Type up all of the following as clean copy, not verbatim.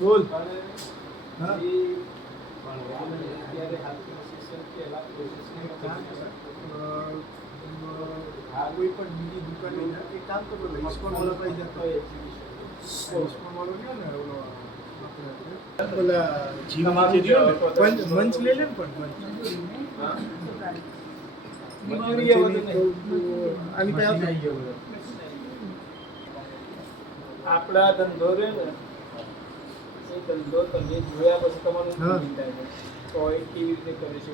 બોલ કોઈ પણ બીજી દુકાને એક કામ કરો ઇસ્કોન વાળો કઈ જતો ઇસ્કોન વાળો ગયો ને ઓલો પેલા મંચ લઈ લે ને પણ આપણા ધંધો રે ને એ ધંધો તમે જોયા પછી તમારું તો એ કેવી રીતે કરી છે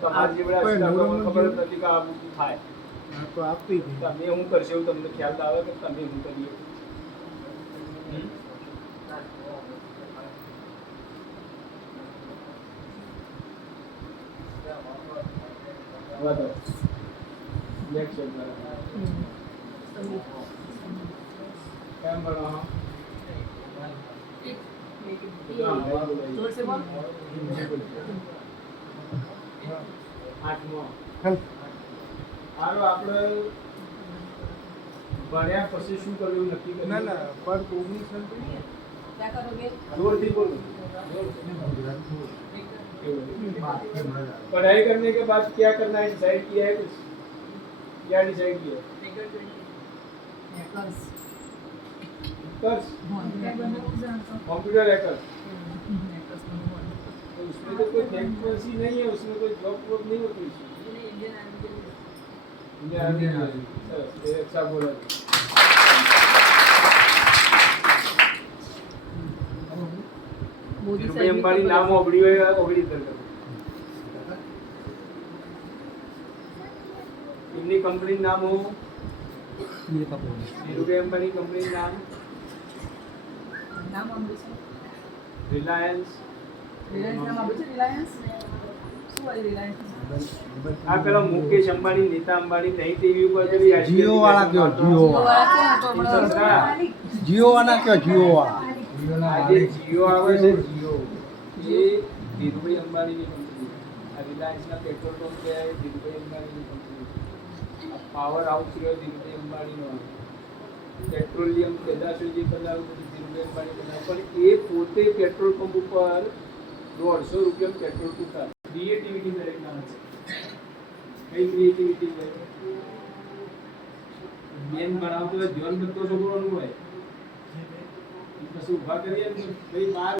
તમારી જેવડા ખબર નથી કે આ બધું થાય તો આપી તમે હું કરશે એવું તમને ખ્યાલ આવે કે તમે હું કરીએ નેક્સ્ટ કેમ બનો આપણે ભણ્યા પછી શું કરવું નક્કી કર્યું? ના ના પર 19 क्या करोगे? जोरથી बोलो। पढ़ाई करने के बाद क्या करना है डिसाइड किया है कुछ? क्या डिसाइड किया? हैकर्स कर्स कंप्यूटर हैकर। तो उसमें तो कोई वैकेंसी नहीं है, उसमें कोई जॉब वॉब नहीं होती उसमें। इंडियन आर्मी अच्छा बोला। ધીરુભાઈ અંબાણી નામ ઓગળી હોય ઓગળી દે એમની કંપની નામ હો ધીરુભાઈ અંબાણી કંપની નામ નામ આંબે છે રિલાયન્સ નામ આંબે છે રિલાયન્સ શું હોય રિલાયન્સ આ પેલા મુકેશ અંબાણી નીતા અંબાણી નહીં ટીવી ઉપર પેલી જીઓ વાળા કયો જીઓ વાળા જીઓ વાળા કયો જીઓ વાળા આજે જીઓ આવે છે જીઓ એ ધીરુભાઈ અંબાણીની કંપની આ રિલાયન્સના પેટ્રોલ પંપ છે ધીરુભાઈ અંબાણીની કંપની આ પાવર હાઉસ રહ્યો ધીરુભાઈ અંબાણીનો પેટ્રોલિયમ પેદાશો જે બનાવ્યું બધું ધીરુભાઈ અંબાણી બનાવ્યું પણ એ પોતે પેટ્રોલ પંપ ઉપર 150 રૂપિયાનું પેટ્રોલ પૂરતા ક્રિએટિવિટી દરેક નામ છે કઈ ક્રિએટિવિટી મેન બનાવતો હોય ધ્યાન કરતો છોકરોનું હોય પછી ઉભા કરીએ ભાઈ બહાર